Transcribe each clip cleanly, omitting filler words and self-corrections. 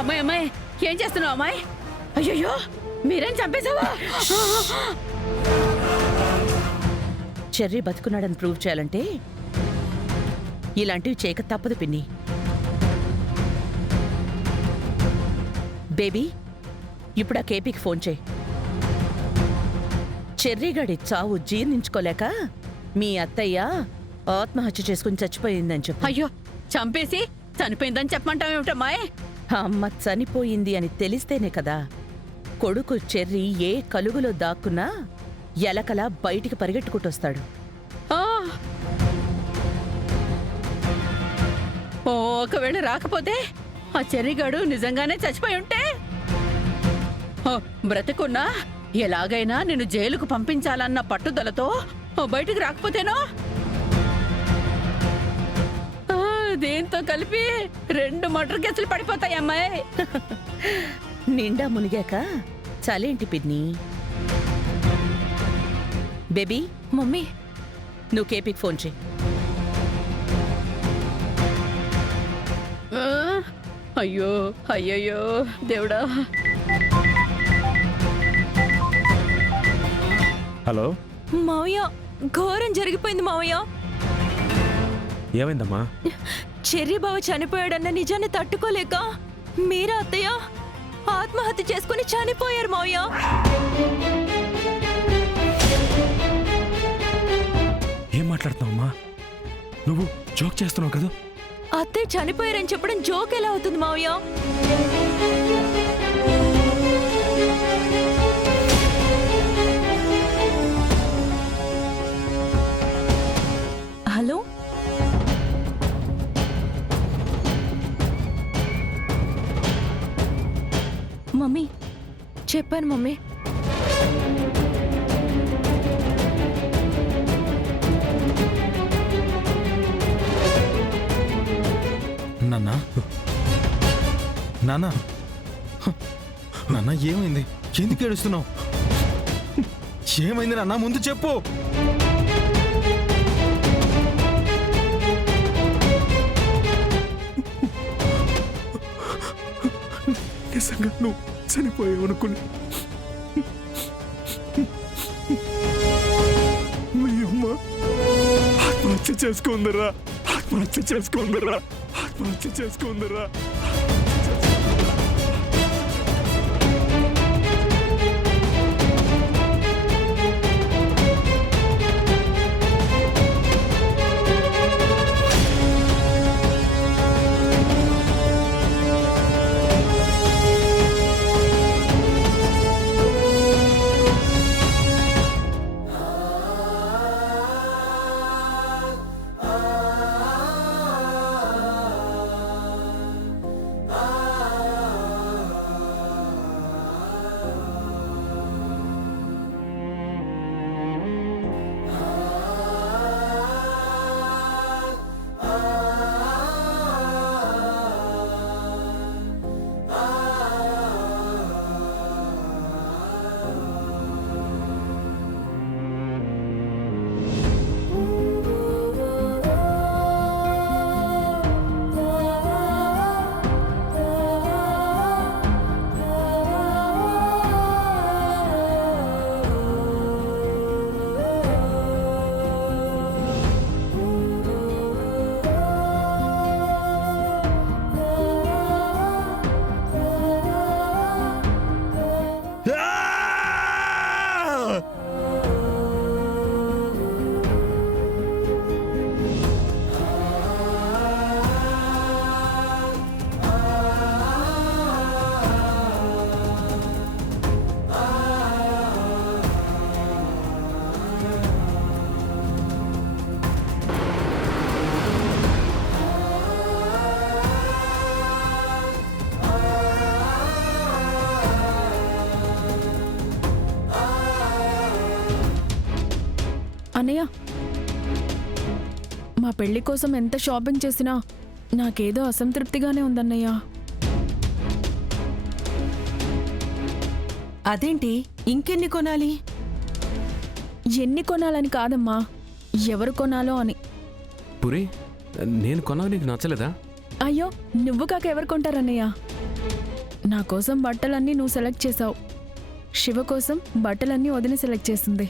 అమ్మాయి అమ్మాయి ఏం చేస్తున్నావు అమ్మాయి? అయ్యయ్యో మీరేం చంపేశావా? చెర్రీ బతుకున్నాడని ప్రూవ్ చేయాలంటే ఇలాంటివి చేయక తప్పదు పిన్ని. బేబీ ఇప్పుడు ఆ కేపీకి ఫోన్ చేయి. చెర్రీగడి చావు జీర్ణించుకోలేక మీ అత్తయ్య ఆత్మహత్య చేసుకుని చచ్చిపోయిందని చెప్పు. అయ్యో చంపేసి చనిపోయిందని చెప్పమంటావేమిటమ్మాయి? అమ్మ చనిపోయింది అని తెలిస్తేనే కదా కొడుకు చెర్రీ ఏ కలుగులో దాక్కున్నా ఎలకలా బయటికి పరిగెట్టుకుంటొస్తాడు. ఆ! ఒకవేళ రాకపోతే ఆ చెర్రిగాడు నిజంగానే చచ్చిపోయి ఉంటే బ్రతికున్నా ఎలాగైనా నేను జైలుకు పంపించాలన్న పట్టుదలతో బయటికి రాకపోతేనో దీంతో కలిపి 2 మర్డర్ కేసులు పడిపోతాయి అమ్మాయి. నిండా మునిగాక చలేంటి పిన్ని. బేబీ మమ్మీ నువ్వు కేపీకి ఫోన్ చేయి. అయ్యో అయ్యయ్యో దేవుడా. హలో మావయ్య, ఘోరం జరిగిపోయింది మావయ్య. ఏమైందమ్మా? చెర్రీ బావ చనిపోయాడన్న నిజాన్ని తట్టుకోలేక మీరా అత్తయ్య ఆత్మహత్య చేసుకుని చనిపోయారు మావయ్య. ఏం మాట్లాడుతున్నావమ్మా? నువ్వు జోక్ చేస్తున్నావు కదా? అత్తయ్య చనిపోయారని చెప్పడం జోక్ ఎలా అవుతుంది మావయ్య? హలో మమ్మీ, చెప్పాను మమ్మీ. నాన్నా నాన్నా నాన్న ఏమైంది? ఎందుకు ఏడుస్తున్నావు? ఏమైంది నాన్న? ముందు చెప్పు. నిజంగా నువ్వు చనిపోయావు అనుకుని మీ అమ్మ ఆత్మహత్య చేసుకుందరా, ఆత్మహత్య చేసుకుందరా, ఆత్మహత్య చేసుకుందరా. అన్నయ్య, మా పెళ్లి కోసం ఎంత షాపింగ్ చేసినా నాకేదో అసంతృప్తిగానే ఉందన్నయ్య. అదేంటి ఇంకెన్ని కొనాలి? ఎన్ని కొనాలని కాదమ్మా, ఎవరు కొనాలో అని. పురి, నేను కొన్నావు నీకు నచ్చలేదా? అయ్యో, నువ్వు కాక ఎవరు కొంటారన్నయ్య? నా కోసం బట్టలన్నీ నువ్వు సెలెక్ట్ చేసావు, శివ కోసం బట్టలన్నీ వదిన సెలెక్ట్ చేసింది.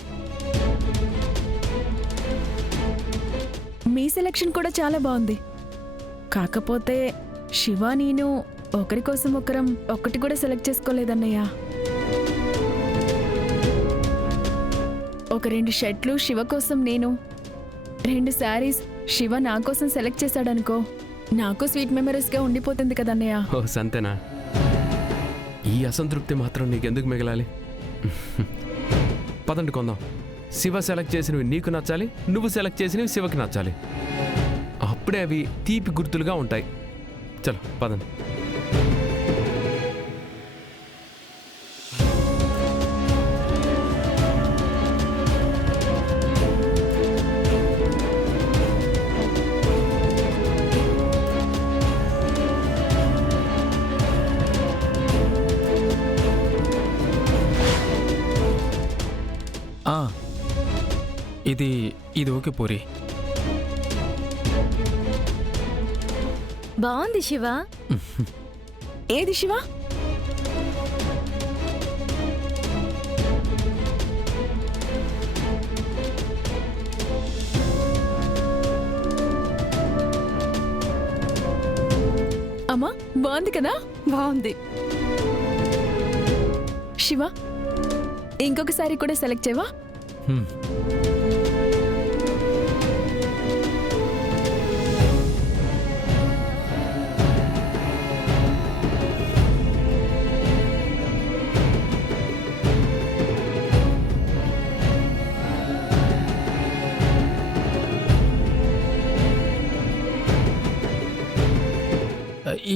మీ సెలెక్షన్ కూడా చాలా బాగుంది. కాకపోతే శివ నేను ఒకరి కోసం ఒకరం ఒక్కటి కూడా సెలెక్ట్ చేసుకోలేదన్నయ్య. ఒక 2 షర్ట్లు శివ కోసం నేను, 2 శారీస్ శివ నా కోసం సెలెక్ట్ చేశాడనుకో, నాకు స్వీట్ మెమరీస్గా ఉండిపోతుంది కదన్నయ్య. ఓ సంతేనా? ఈ అసంతృప్తి మాత్రం నీకెందుకు మిగలాలి? పదండి కొందాం. శివ సెలెక్ట్ చేసినవి నీకు నచ్చాలి, నువ్వు సెలెక్ట్ చేసినవి శివకి నచ్చాలి. అప్పుడే అవి తీపి గుర్తులుగా ఉంటాయి. చలో పదండి. ఇది ఓకే పూరి. బాగుంది శివ. ఏది శివ? అమ్మా బాగుంది కదా? బాగుంది. శివ ఇంకొకసారి కూడా సెలెక్ట్ చేయవా?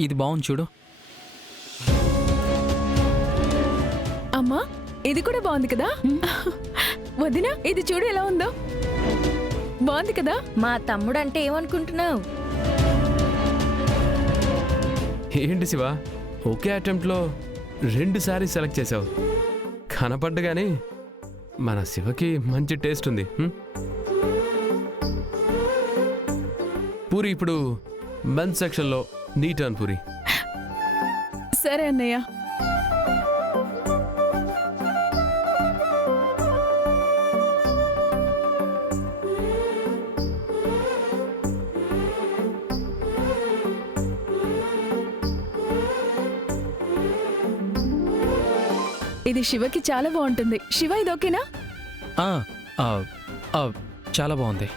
ఇది బాగుంది చూడు. అమ్మా ఇది కూడా బాగుంది కదా? వదినా ఇది చూడు ఎలా ఉందో. బాగుంది కదా? మా తమ్ముడు అంటే ఏమనుకుంటున్నావు? ఏంటి శివ, ఒకే అటెంప్ట్లో 2 శారీస్ సెలెక్ట్ చేసావు. కనపడ్డగానే మన శివకి మంచి టేస్ట్ ఉంది. పూరి ఇప్పుడు మెన్స్ సెక్షన్లో నీ టర్న్ పూరి. సరే అన్నయ్య. ఇది శివకి చాలా బాగుంటుంది. శివ ఇది ఓకేనా? చాలా బాగుంది.